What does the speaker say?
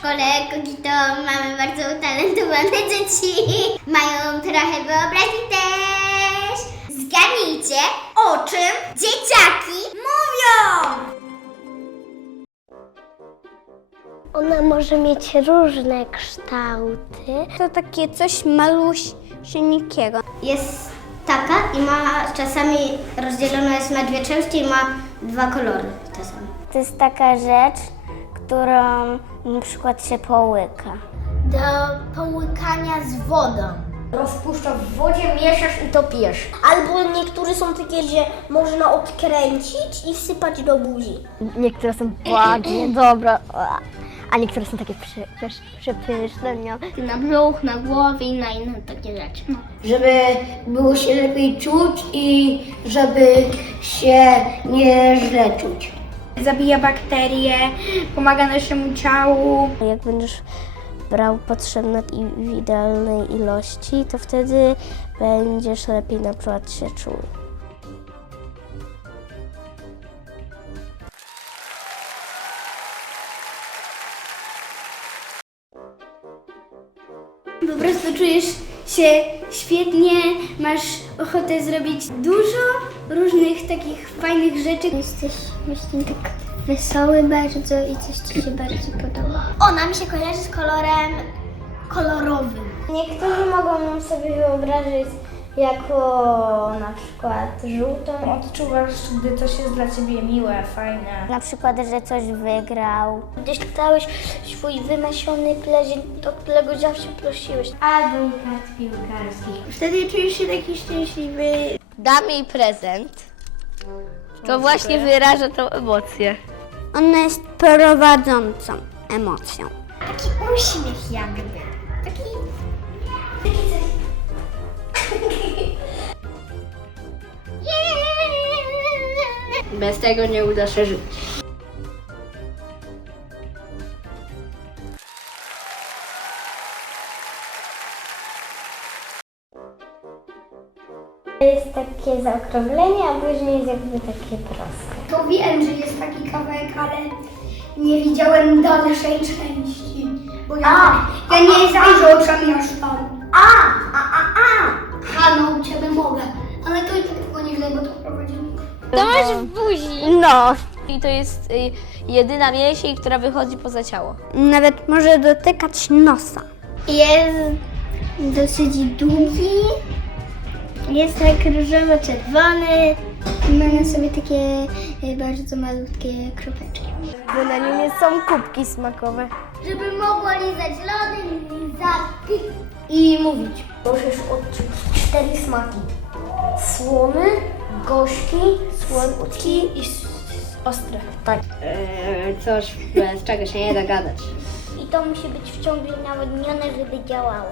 szkole Kogito mamy bardzo utalentowane dzieci. Mają trochę wyobraźni też. Zgadnijcie, o czym dzieciaki mówią! Ona może mieć różne kształty. To takie coś malusieńkiego. Jest taka i ma czasami rozdzielona jest na dwie części i ma dwa kolory czasami. To jest taka rzecz, którą na przykład się połyka. Do połykania z wodą. Rozpuszczasz w wodzie, mieszasz i to pijesz. Albo niektóre są takie, że można odkręcić i wsypać do buzi. Niektóre są ładnie, dobra. A niektóre są takie przy, przy, przypyszne, nie? Na brzuch, na głowie i na inne takie rzeczy. No. żeby było się lepiej czuć i żeby się nie źle czuć. Zabija bakterie, pomaga naszemu ciału. Jak będziesz brał potrzebne i w idealnej ilości, to wtedy będziesz lepiej na przykład się czuł. Po prostu czujesz się świetnie, masz ochotę zrobić dużo różnych takich fajnych rzeczy. Jesteś właśnie tak wesoły bardzo i coś ci się bardzo podoba. Ona mi się kojarzy z kolorem kolorowym. Niektórzy mogą sobie wyobrazić jako na przykład żółtą. Odczuwasz, gdy coś jest dla ciebie miłe, fajne. Na przykład, że coś wygrał. Gdzieś dałeś swój wymyślony prezent, do którego zawsze prosiłeś. Album kart piłkarskich. Wtedy czujesz się taki szczęśliwy. Dam jej prezent. To właśnie wyraża tą emocję. Ona jest prowadzącą emocją. Taki uśmiech jakby. Taki... Bez tego nie uda się żyć. Jest takie zaokrąglenie, a później jest jakby takie proste. To wiem, że jest taki kawałek, ale nie widziałem dalszej części. Bo ja, ja nie zajrzę oczami aż tam. A, a, a, a! Ha, no u Ciebie mogę. Ale to i tak tylko nie źle, bo to prowadzi. To masz w buzi. No. I to jest y, jedyna mięsień, która wychodzi poza ciało. Nawet może dotykać nosa. Jest dosyć długi. Jest tak różowo-czerwony. I ma na sobie takie e, bardzo malutkie kropeczki. Bo na nim są kubki smakowe. Żeby mogła lizać lody, lizaki. I mówić. Możesz odczuć cztery smaki. Słony, gorzki, słodki i ostry. Tak. coś, bez czego się nie da gadać. I to musi być w ciągu nawodnione, żeby działało.